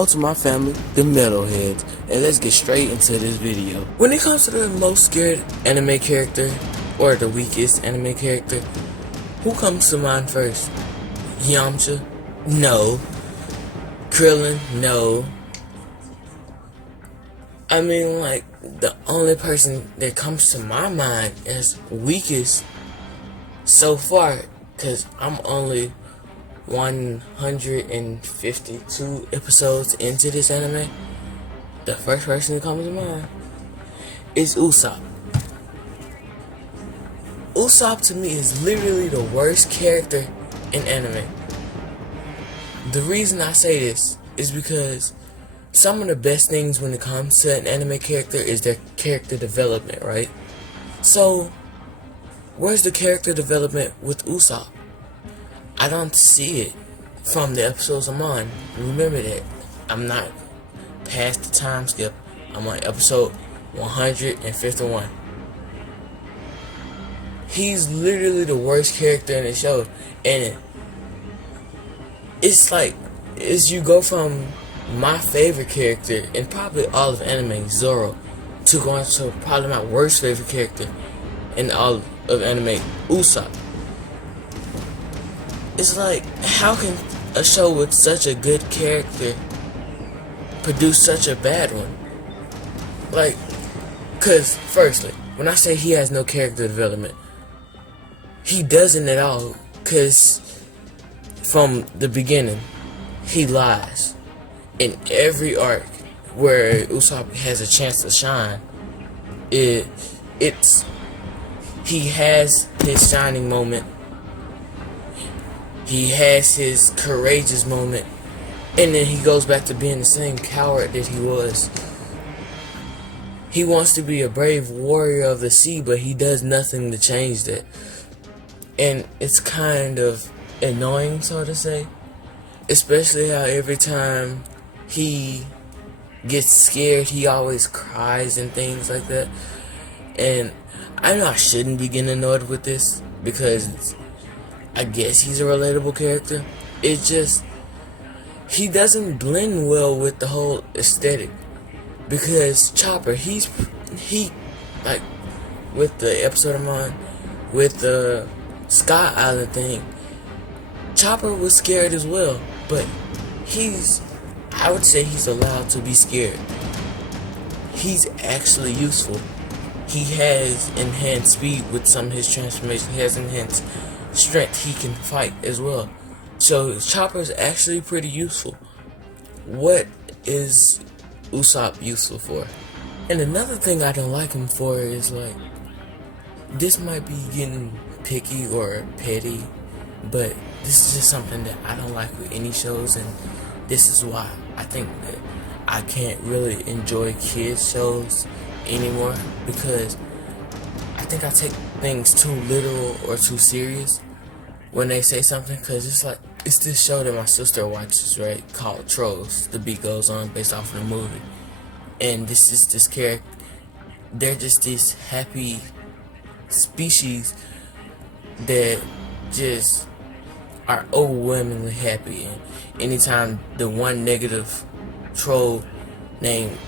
Hello to my family, the metalheads, and let's get straight into this video. When it comes to the most scared anime character, or the weakest anime character, who comes to mind first? Yamcha? No. Krillin? No. I mean, like, the only person that comes to my mind as weakest so far, because I'm only 152 episodes into this anime, the first person that comes to mind is Usopp. Usopp to me is literally the worst character in anime. The reason I say this is because some of the best things when it comes to an anime character is their character development, right? So, where's the character development with Usopp? I don't see it from the episodes I'm on. Remember that. I'm not past the time skip. I'm on episode 151. He's literally the worst character in the show. And it's like, as you go from my favorite character in probably all of anime, Zoro, to going to probably my worst favorite character in all of anime, Usopp. It's like, how can a show with such a good character produce such a bad one? Like, cause firstly, when I say he has no character development, he doesn't at all, cause from the beginning, he lies. In every arc where Usopp has a chance to shine, he has his shining moment. He has his courageous moment, and then he goes back to being the same coward that he was. He wants to be a brave warrior of the sea, but he does nothing to change that. And it's kind of annoying, so to say. Especially how every time he gets scared, he always cries and things like that. And I know I shouldn't be getting annoyed with this, because I guess he's a relatable character. It's just, he doesn't blend well with the whole aesthetic. Because Chopper, he like, with the episode I'm on, with the Sky Island thing, Chopper was scared as well. But I would say he's allowed to be scared. He's actually useful. He has enhanced speed with some of his transformation. He has enhanced strength. He can fight as well. So Chopper is actually pretty useful. What is Usopp useful for? And another thing I don't like him for is, like, this might be getting picky or petty, but this is just something that I don't like with any shows, and this is why I think that I can't really enjoy kids shows anymore, because I think I take things too literal or too serious when they say something. Because it's like, it's this show that my sister watches, right, called Trolls. The beat goes on, based off of the movie, and this character, they're just this happy species that just are overwhelmingly happy. And anytime the one negative troll named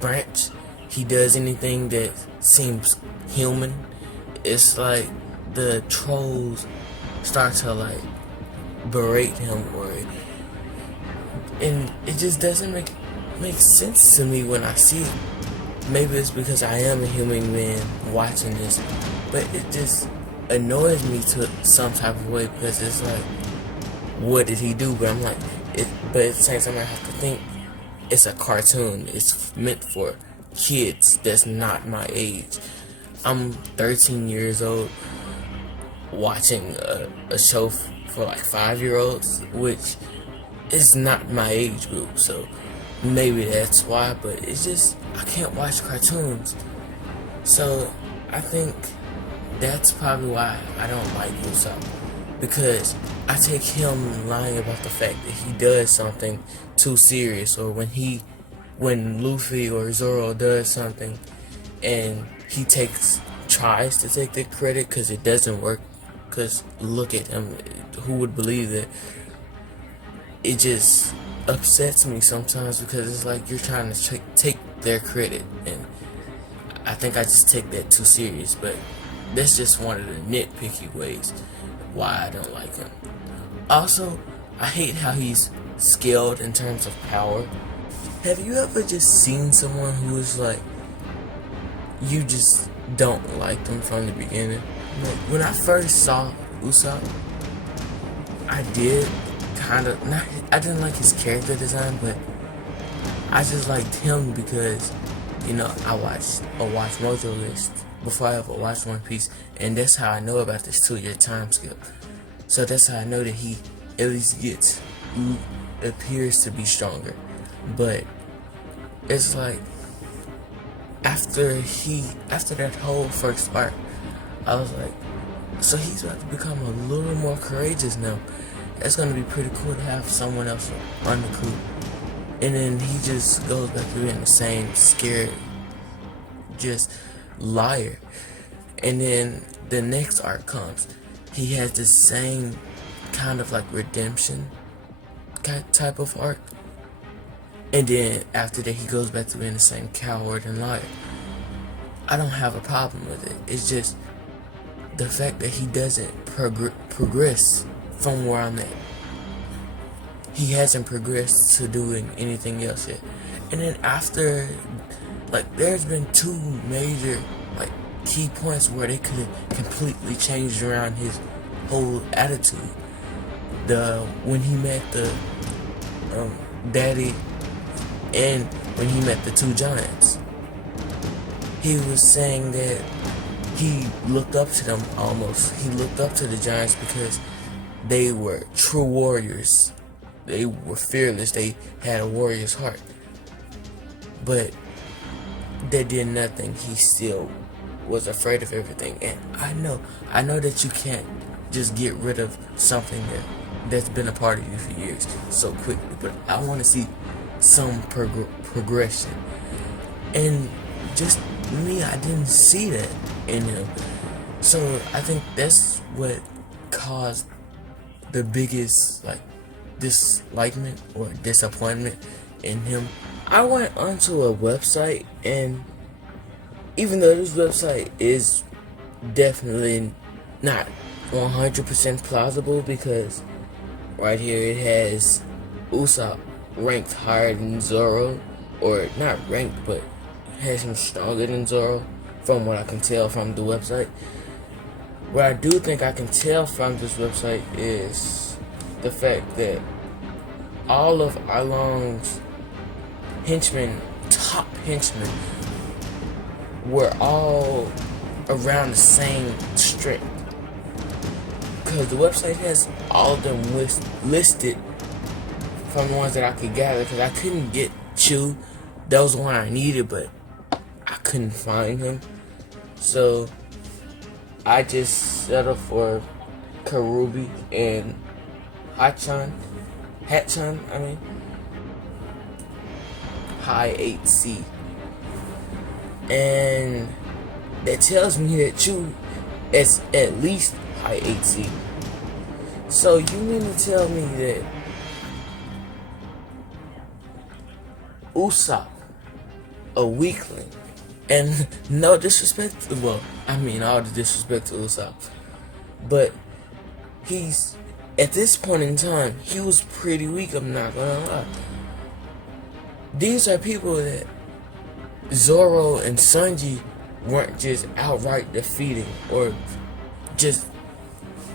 Branch, he does anything that seems human, it's like the trolls start to, like, berate him, and it just doesn't make sense to me when I see it. Maybe it's because I am a human being watching this, but it just annoys me to some type of way, because it's like, what did he do? But I'm like, but at the same time I have to think, it's a cartoon. It's meant for kids that's not my age. I'm 13 years old watching a show for like 5-year-olds, which is not my age group. So maybe that's why, but it's just, I can't watch cartoons. So I think that's probably why I don't like Usopp, because I take him lying about the fact that he does something too serious, or when Luffy or Zoro does something and he tries to take the credit because it doesn't work. Because look at him, who would believe that? It just, upsets me sometimes because it's like you're trying to take their credit, and I think I just take that too serious. But that's just one of the nitpicky ways why I don't like him. Also, I hate how he's scaled in terms of power. Have you ever just seen someone who is like, you just don't like them from the beginning? Like, when I first saw Usopp, I did I didn't like his character design, but I just liked him because, you know, I watched a Watch Mojo list before I ever watched One Piece, and that's how I know about this 2-year time skip. So that's how I know that he at least appears to be stronger. But it's like after that whole first arc, I was like, so he's about to become a little more courageous now. It's gonna be pretty cool to have someone else on the crew. And then he just goes back to being the same scared, just liar. And then the next arc comes. He has the same kind of like redemption type of arc. And then after that, he goes back to being the same coward and liar. I don't have a problem with it. It's just the fact that he doesn't progress from where I'm at. He hasn't progressed to doing anything else yet. And then after, like, there's been 2 major, like, key points where they could have completely changed around his whole attitude. When he met the daddy, and when he met the 2 giants, he was saying that he looked up to them almost. He looked up to the giants because they were true warriors. They were fearless. They had a warrior's heart. But they did nothing. He still was afraid of everything. And I know that you can't just get rid of something that's been a part of you for years so quickly. But I want to see some progression. And just me, I didn't see that in him. So I think that's what caused the biggest dislikement or disappointment in him. I went onto a website, and even though this website is definitely not 100% plausible, because right here it has Usopp ranked higher than Zoro, or not ranked, but has him stronger than Zoro, from what I can tell from the website. What I do think I can tell from this website is the fact that all of Arlong's top henchmen, were all around the same strength. Because the website has all of them listed from the ones that I could gather, because I couldn't get Chew. That was the one I needed, but I couldn't find him. So I just settled for Karubi and Hatchan, high 8C. And that tells me that Chew is at least high 8C. So you mean to tell me that Usopp, a weakling, and no disrespect, well, I mean all the disrespect to Usopp, but he's, at this point in time, he was pretty weak, I'm not gonna lie. These are people that Zoro and Sanji weren't just outright defeating, or just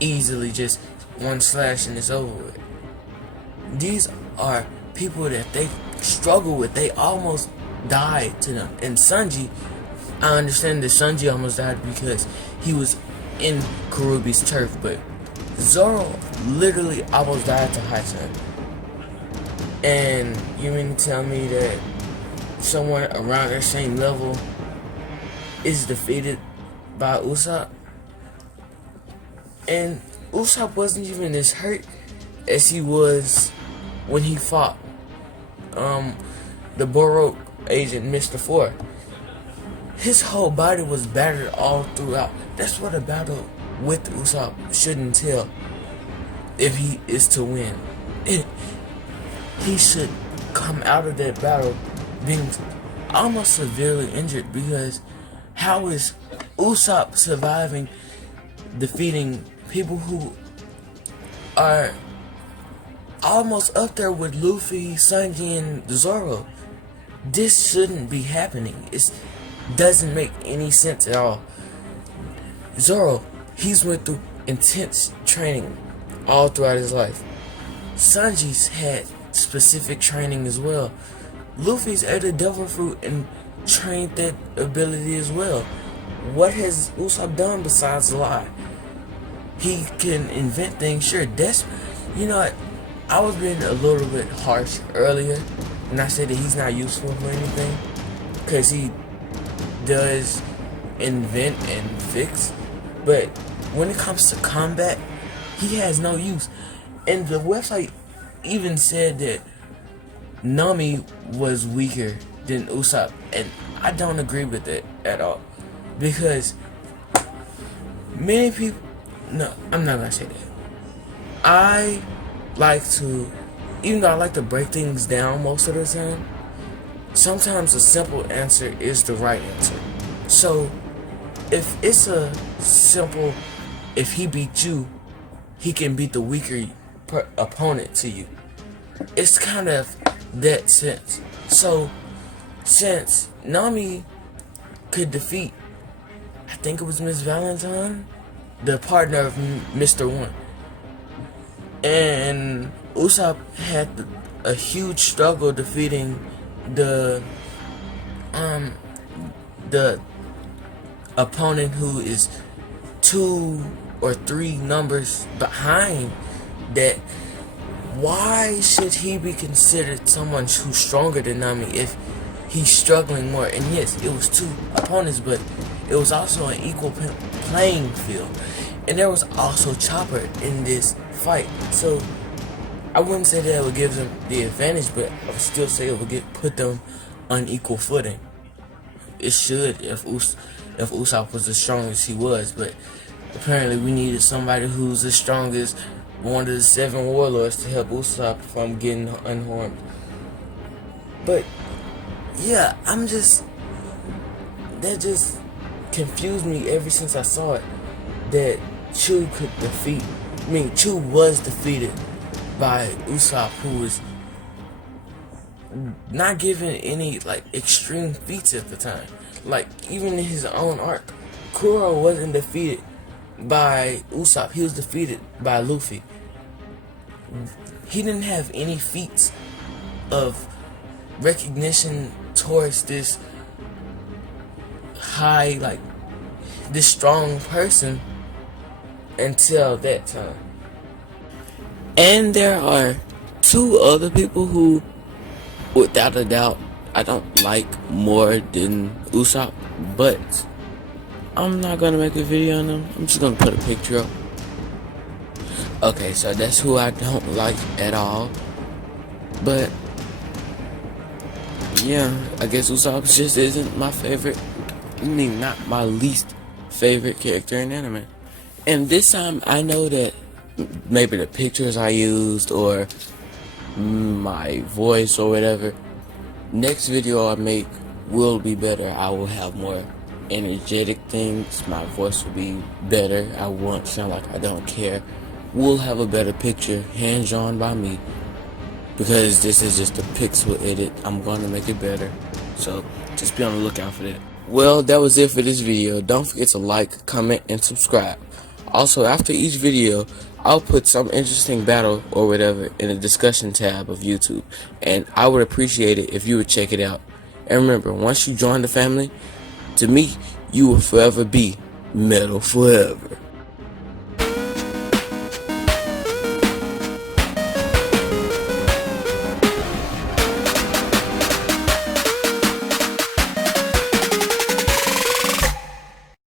easily just one slash and it's over with. These are people that they struggle with. They almost died to them. And Sanji, I understand that Sanji almost died because he was in Karubi's turf, but Zoro literally almost died to Hachan. And you mean to tell me that someone around their same level is defeated by Usopp? And Usopp wasn't even as hurt as he was when he fought the Baroque agent Mr. 4. His whole body was battered all throughout. That's what a battle with Usopp should entail if he is to win. he should come out of that battle being almost severely injured, because how is Usopp surviving defeating people who are almost up there with Luffy, Sanji, and Zoro? This shouldn't be happening. It doesn't make any sense at all. Zoro, he's went through intense training all throughout his life. Sanji's had specific training as well. Luffy's ate the devil fruit and trained that ability as well. What has Usopp done besides lie? He can invent things, sure. You know what? I was being a little bit harsh earlier when I said that he's not useful for anything, because he does invent and fix, but when it comes to combat, he has no use. And the website even said that Nami was weaker than Usopp, and I don't agree with that at all, because many people, no, I'm not gonna say that. I like to, even though I like to break things down most of the time, sometimes a simple answer is the right answer. So if it's a simple, if he beat you, he can beat the weaker opponent to you. It's kind of that sense. So since Nami could defeat, I think it was Miss Valentine, the partner of Mr. One, and Usopp had a huge struggle defeating the opponent who is 2 or 3 numbers behind that. Why should he be considered someone who's stronger than Nami if he's struggling more? And yes, it was 2 opponents, but it was also an equal playing field, and there was also Chopper in this fight. So I wouldn't say that it would give them the advantage, but I would still say it would put them on equal footing. It should, if Usopp was as strong as he was, but apparently we needed somebody who's as strong as one of the 7 warlords to help Usopp from getting unharmed. But yeah, that just confused me ever since I saw it, that Chu was defeated by Usopp, who was not given any extreme feats at the time. Like, even in his own arc, Kuro wasn't defeated by Usopp, he was defeated by Luffy. He didn't have any feats of recognition towards this high, this strong person until that time. And there are 2 other people who, without a doubt, I don't like more than Usopp, but I'm not gonna make a video on them. I'm just gonna put a picture up. Okay, so that's who I don't like at all. But yeah, I guess Usopp just isn't my favorite. I mean, not my least favorite character in anime. And this time I know that maybe the pictures I used or my voice or whatever, next video I make will be better. I will have more energetic things. My voice will be better. I won't sound like I don't care. We'll have a better picture, hand drawn by me, because this is just a pixel edit. I'm going to make it better, so just be on the lookout for that. Well, that was it for this video. Don't forget to like, comment, and subscribe. Also, after each video, I'll put some interesting battle or whatever in the discussion tab of YouTube, and I would appreciate it if you would check it out. And remember, once you join the family, to me, you will forever be metal forever.